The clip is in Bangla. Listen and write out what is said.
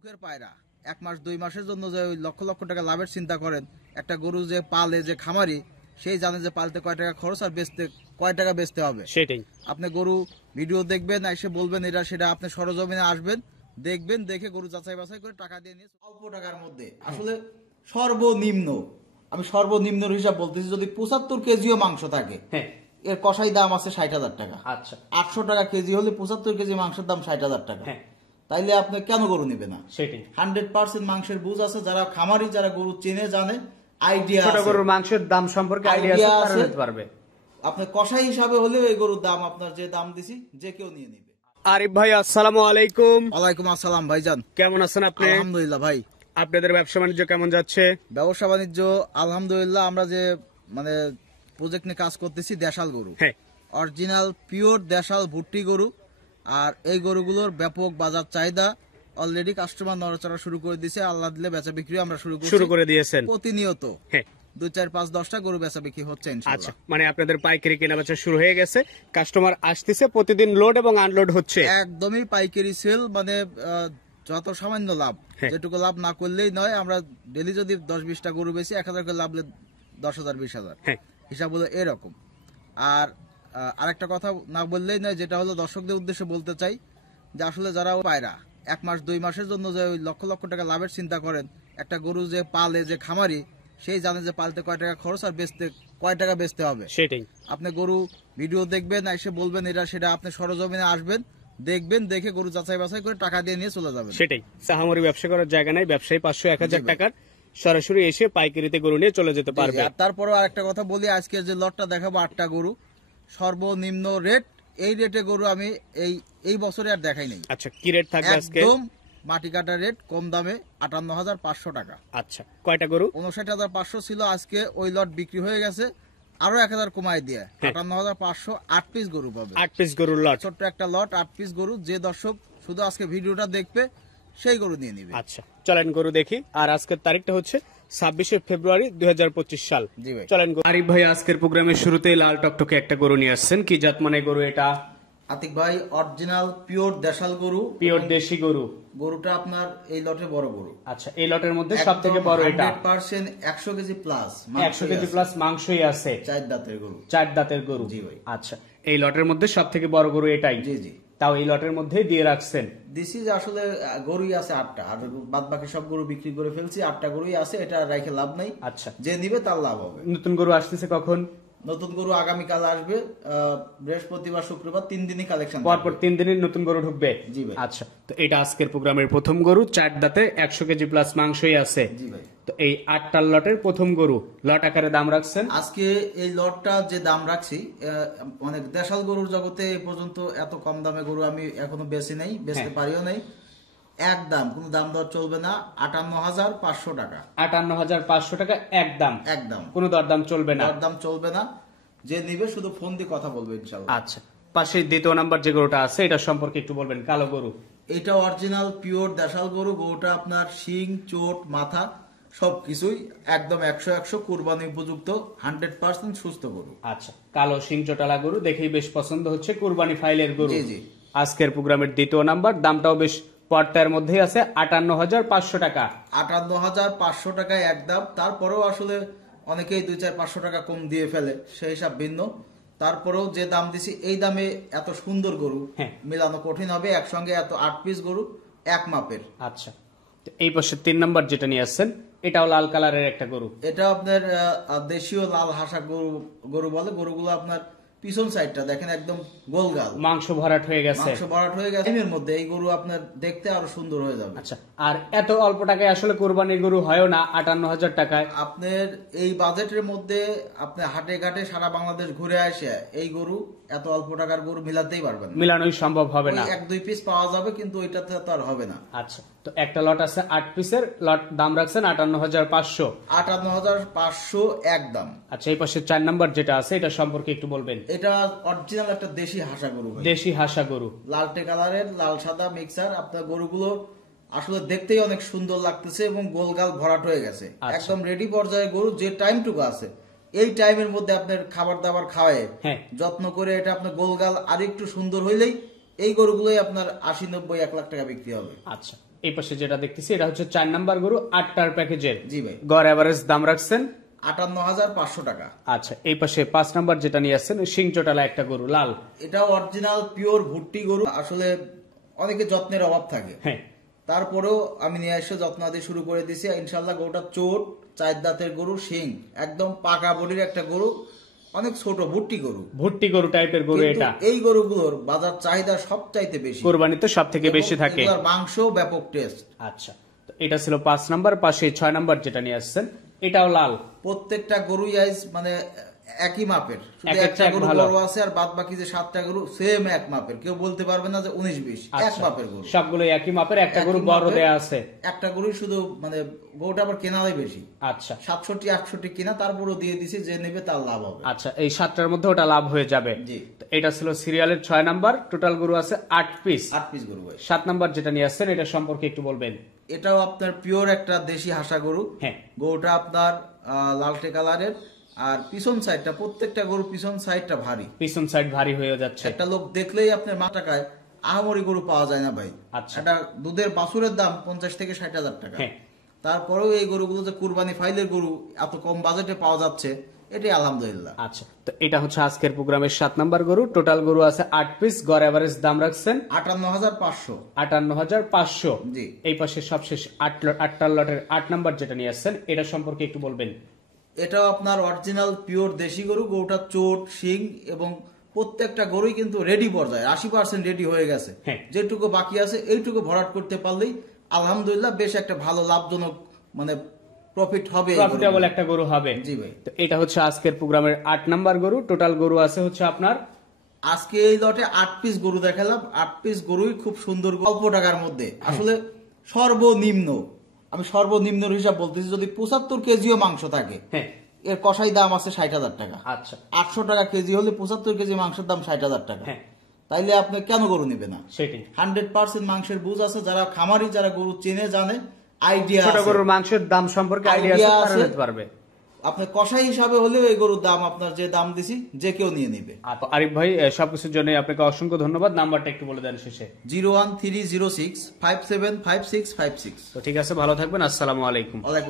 সুখের পায়রা 1 মাস 2 মাসের জন্য যে ওই লক্ষ লক্ষ টাকা লাভের চিন্তা করেন, একটা গরু যে পালে যে খামারি সেই জানে যে পালতে কয় টাকা খরচ আর বেচতে কয় টাকা বেচতে হবে। সেটাই আপনি গরু ভিডিও দেখবেন, এসে বলবেন এটা সেটা, আপনি সরজমিনে আসবেন, দেখবেন, দেখে গরু যাচাই বাছাই করে টাকা দিয়ে নিয়ে অল্প টাকার মধ্যে আসলে সর্বনিম্ন, আমি সর্বনিম্ন হিসাব বলতেছি, যদি 75 কেজিও মাংস থাকে এর কষাই দাম আছে 60,000 টাকা। আচ্ছা 800 টাকা কেজি হলে 75 কেজি মাংসের দাম 60,000 টাকা। তাইলে আপনি কেন গরু নেবে না? সেটাই 100% মাংসের বুঝ আছে, যারা খামারি, যারা গরু চেনে জানে, আইডিয়া ছোট গরুর মাংসের দাম সম্পর্কে আইডিয়া আছে, তারা নিতে পারবে। আপনি কষাই হিসাবে হলেও এই গরুর দাম আপনার যে দাম দিছি যে কেউ নিয়ে নেবে। আরিফ ভাই আসসালামু আলাইকুম। ওয়ালাইকুম আসসালাম ভাইজান, কেমন আছেন আপনি? আলহামদুলিল্লাহ ভাই। আপনাদের ব্যবসা বাণিজ্য কেমন যাচ্ছে? ব্যবসা বাণিজ্য আলহামদুলিল্লাহ, আমরা যে মানে প্রজেক্ট নিয়ে কাজ করতেছি, দেশাল গরু, অরিজিনাল পিওর দেশাল ভুট্টি গরু, আর এই গরুগুলোর ব্যাপক বাজার চাহিদা, অলরেডি কাস্টমার নড়াচড়া শুরু করে দিয়েছে, আল্লাহ দিলে বেচা বিক্রি আমরা শুরু করে দিয়েছেন। প্রতিনিয়ত 2, 4, 5, 10টা গরু বেচা বিক্রি হচ্ছে ইনশাআল্লাহ। আচ্ছা, মানে আপনাদের পাইকারি কেনা বেচা শুরু হয়ে গেছে, কাস্টমার আসতেছে, প্রতিদিন লোড এবং আনলোড হচ্ছে। একদমই পাইকারি সেল, মানে যত সামান্য লাভ, যেটুকু লাভ না করলেই নয়। আমরা ডেলি যদি 10-20টা গরু বেশি 1,000 করে লাভ, 10,000 20,000 হিসাব হলো এরকম। আর আরেকটা কথা না বললেই নয়, যেটা হলো দর্শকদের উদ্দেশ্যে বলতে চাই, যে আসলে যারা পায়রা 1 মাস 2 মাসের জন্য যে ওই লক্ষ লক্ষ টাকা লাভের চিন্তা করেন, একটা গরু যে পালে যে খামারি সেই জানে যে পালতে কয় টাকা খরচ আর বেচতে কয় টাকা বেচতে হবে। সেটাই আপনি গরু ভিডিও দেখবেন, এসে বলবেন এটা সেটা, আপনি সরজমিনে আসবেন, দেখবেন, দেখে গরু যাচাই বাছাই করে টাকা দিয়ে নিয়ে চলে যাবেন। সেটাই, সাহামরি ব্যবসা করার জায়গা নাই, ব্যবসায়ী 500-1000 টাকার সরাসরি এসে পাইকারিতে গরু নিয়ে চলে যেতে পারবে। তারপরেও আরেকটা কথা বলি, আজকে যে লটটা দেখাবো 8টা গরু, সর্বনিম্ন রেট, এই রেটে গরু আমি এই বছরে আর দেখাই নাই। আচ্ছা, কি রেট থাকবে আজকে? একদম মাটি কাটা রেট, কম দামে 58,500 টাকা। আচ্ছা, কয়টা গরু? 59,500 ছিল, আজকে ওই লট বিক্রি হয়ে গেছে, আরো 1,000 কমাই দিয়ে 58,500 8 পিস গরু পাবে। 8 পিস গরুর লট, ছোট্ট একটা লট, 8 পিস গরু। যে দর্শক শুধু আজকে ভিডিওটা দেখবে সেই গরু নিয়ে নিবে। আচ্ছা, চলেন গরু দেখি। আর আজকের তারিখটা হচ্ছে 26শে ফেব্রুয়ারি 2025 সাল। জি ভাই। চলেন। আরিফ ভাই আজকের প্রোগ্রামের শুরুতেই লাল টকটকে একটা গরু নিয়ে আসছেন, কি জাত মানে গরু এটা? আতিক ভাই, অরিজিনাল পিওর দেশাল গরু, পিওর দেশি গরু। গরুটা আপনার এই লটে বড় গরু। আচ্ছা, এই লটের মধ্যে সবথেকে বড় এটা। 100% 100 কেজি প্লাস, 100 কেজি প্লাস মাংসই আছে। 4 দাঁতের গরু। 4 দাঁতের গরু। জি ভাই। আচ্ছা, এই লটের মধ্যে সবথেকে বড় গরু এটাই? জি জি। তাও এই লটের মধ্যেই দিয়ে রাখছেন? দিছি যে আসলে গরুই আছে 8টা, আর বাদ বাকি সব গরু বিক্রি করে ফেলছি, 8টা গরুই আছে, এটা রাখে লাভ নাই। আচ্ছা, যে নিবে তার লাভ হবে। নতুন গরু আসতেছে কখন? নতুন গরু আগামীকাল আসবে, বৃহস্পতিবার শুক্রবার 3 দিনই কালেকশন, পরপর 3 দিনই নতুন গরু ঢুকবে। জি ভাই। আচ্ছা, তো এটা আজকের প্রোগ্রামের প্রথম গরু, 4 দাঁতে, 100 কেজি প্লাস মাংসই আছে। জি ভাই। তো এই 8টা লটের প্রথম গরু, লট আকারে দাম রাখছেন আজকে এই লটটা যে দাম রাখছি, অনেক দেশাল গরুর জগতে এ পর্যন্ত এত কম দামে গরু আমি এখনো বেশি নাই, বেচতে পারিও নাই। একদম কোনো দাম দর চলবে না, 58,500 টাকা। 58,500 টাকা একদম? একদম কোনো দরদাম চলবে না? দরদাম চলবে না, যে নিবে শুধু ফোন দিয়ে কথা বলবে ইনশাআল্লাহ। আচ্ছা, পাশে দ্বিতীয় নাম্বার যে গরুটা আছে এটা সম্পর্কে একটু বলবেন। কালো গরু, এটা অরিজিনাল পিওর দেশাল গরু। গরুটা আপনার শিং, চোট, মাথা সবকিছুই একদম 100 কুরবানি উপযুক্ত, 100% সুস্থ গরু। আচ্ছা, কালো শিং চোটালা গরু দেখেই বেশ পছন্দ হচ্ছে, কুরবানি ফাইলের গরু। জি জি। আজকের প্রোগ্রামের দ্বিতীয় নাম্বার, দামটাও বেশ পর্তার মধ্যেই আছে, 58,500 টাকা। 58,500 টাকায় একদম। তারপরেও আসলে অনেকেই 2-4-500 টাকা কম দিয়ে ফেলে, সেই হিসাব ভিন্ন। তারপরেও যে দাম দিছি, এই দামে এত সুন্দর গরু মেলানো কঠিন হবে। একসঙ্গে এত 8 পিস গরু এক মাপের। আচ্ছা, এই পাশে 3 নাম্বার যেটা নিয়ে আসছেন, এটাও লাল কালারের একটা গরু। এটা আপনার দেশীয় লাল হাসা গরু বলে। গরুগুলো আপনার পিছন সাইডটা দেখেন একদম গোলগাল, মাংস ভরাট হয়ে গেছে। মাংস ভরাট হয়ে গেছে। এর মধ্যে এই গরু আপনার দেখতে আরো সুন্দর হয়ে যাবে। আচ্ছা, আর এত অল্প টাকায় আসলে কুরবানির গরু হয়ও না 58,000 টাকায়। আপনার এই বাজেটের মধ্যে আপনি হাটে ঘাটে সারা বাংলাদেশ ঘুরে আসে এই গরু, এত অল্প টাকার গরু মিলাতেই পারবেন না, মিলানোই সম্ভব হবে না। 1-2 পিস পাওয়া যাবে, কিন্তু ওইটাতে তো আর হবে না। আচ্ছা, তো একটা লট আছে 8 পিসের, লট দাম রাখছেন 58,500। 58,500 একদম। আচ্ছা, এই পাশে 4 নাম্বার যেটা আছে এটা সম্পর্কে একটু বলবেন। এটা অরিজিনাল একটা দেশি হাসা গরু, দেশি হাসা গরু, লালটে কালারের, লাল সাদা মিক্সার। আপনার গরুগুলো আসলে দেখতেই অনেক সুন্দর লাগতেছে এবং গোলগাল ভরাট হয়ে গেছে, একদম রেডি পর্যায়ে গরু। যে টাইমটুকু আছে এই টাইমের মধ্যে আপনার খাবার দাবার খাওয়ায় যত্ন করে এটা আপনার গোলগাল আর একটু সুন্দর হইলেই এই গরুগুলোই আপনার 80, 90, 1 লাখ টাকা বিক্রি হবে। আচ্ছা, এই পাশে যেটা দেখতেছি এটা হচ্ছে 4 নাম্বার গরু 8টার প্যাকেজের। জি ভাই। গড় এভারেজ দাম রাখছেন 58,500 টাকা। আচ্ছা, এই পাশে 5 নাম্বার যেটা নিয়ে আসছেন সিং চটালা একটা গরু লাল। এটা অরিজিনাল পিওর ভুট্টি গরু। আসলে অনেকে যত্নের অভাব থাকে, হ্যাঁ, তারপরেও আমি নিয়ে এসে যত্ন দিয়ে শুরু করে দিছি। ইনশাল্লাহ গরুটা চোট, 4 দাঁতের গরু, শিং একদম পাকা বডির একটা গরু, অনেক ছোট ভুট্টি গরু। ভুট্টি গরু টাইপের গরু কিন্তু এটা। এই গরুগুলোর বাজার চাহিদা সবচাইতে বেশি, কুরবানিতে সব থেকে বেশি এবং থাকে। এগুলোর মাংস ব্যাপক টেস্ট। আচ্ছা, তো এটা ছিল 5 নাম্বার। পাশে 6 নাম্বার যেটা নিয়ে আসছেন এটাও লাল। প্রত্যেকটা গরুই আইস মানে একই মাপের, শুধু এক একটা একটা এক গরু ভালো। বড় আছে আর বাদ বাকি যে 7টা গরু সেম এক মাপের। কেউ বলতে পারবে না যে 19-20, এক আচ্ছা, মাপের গরু। সবগুলো একই মাপের, একটা একই গরু বড় মাপের, দেয়া আছে। একটা গরুই শুধু মানে গরুটা আবার কেনাই বেশি, আচ্ছা 67-68 কিনা, তারপরও দিয়ে দিছি, যে নেবে তার লাভ হবে। আচ্ছা, এই 7টার মধ্যে ওটা লাভ হয়ে যাবে। জি। তো এটা ছিল সিরিয়ালের 6 নাম্বার। টোটাল গরু আছে 8 পিস। 8 পিস গরু ভাই। 7 নাম্বার যেটা নিয়ে আসছেন এটা সম্পর্কে একটু বলবেন। এটাও আপনার পিওর একটা দেশি হাসা গরু। হ্যাঁ। গরুটা আপনার লালটে কালারের, আর পিছন সাইডটা, প্রত্যেকটা গরু পিছন সাইডটা ভারী। পিছন সাইড ভারী হয়ে যাচ্ছে। একটা লোক দেখলেই আপনার টাকায় আহামরি গরু পাওয়া যায় না ভাই। আচ্ছা। একটা দুধের বাছুরের দাম 50 থেকে 60 হাজার টাকা। হ্যাঁ। তারপরেও এই গরুগুলো যে কুরবানি ফাইলের গরু এত কম বাজেটে পাওয়া যাচ্ছে, এটাই আলহামদুলিল্লাহ। আচ্ছা, তো এটা হচ্ছে আজকের প্রোগ্রামের 7 নাম্বার গরু। টোটাল গরু আছে 8 পিস। গড় এভারেজ দাম রাখছেন 58,500। 58,500। জি। এই পাশে সবশেষ 8টার লটের 8 নাম্বার যেটা নিয়ে আসছেন এটা সম্পর্কে একটু বলবেন। এটাও আপনার অরিজিনাল পিওর দেশি গরু। গরুটা চোট, শিং এবং প্রত্যেকটা গরুই কিন্তু রেডি পর্যায়ে, 80% রেডি হয়ে গেছে। হ্যাঁ। যেটুকু বাকি আছে এইটুকু ভরাট করতে পারলেই আলহামদুলিল্লাহ বেশ একটা ভালো লাভজনক মানে প্রফিট হবে। প্রফিটেবল একটা গরু হবে। জি ভাই। তো এটা হচ্ছে আজকের প্রোগ্রামের 8 নাম্বার গরু। টোটাল গরু আছে হচ্ছে আপনার আজকে এই লটে 8 পিস গরু দেখালাম। 8 পিস গরুই খুব সুন্দর, অল্প টাকার মধ্যে। আসলে সর্বনিম্ন, আমি সর্বনিম্ন হিসাব বলতেছি, যদি 75 কেজিও মাংস থাকে, হ্যাঁ, এর কষাই দাম আছে 60,000 টাকা। আচ্ছা 800 টাকা কেজি হলে 75 কেজি মাংসের দাম 60,000 টাকা। হ্যাঁ, তাইলে আপনি কেন গরু নেবে না? সেটাই। 100% মাংসের বুঝ আছে, যারা খামারি, যারা গরু চেনে জানে, আইডিয়া ছোট আছে, গরুর মাংসের দাম সম্পর্কে আইডিয়া Idea আছে, আছে। তারা নিতে পারবে। আপনি কষাই হিসাবে হলেও এই গরুর দাম আপনার যে দাম দিছি যে কেউ নিয়ে নেবে। আচ্ছা, আরিফ ভাই সবকিছুর জন্য আপনাকে অসংখ্য ধন্যবাদ। নাম্বারটা একটু বলে দেন শেষে। 01306 575656। তো ঠিক আছে, ভালো থাকবেন। আসসালামু আলাইকুম। ওয়ালাইকুম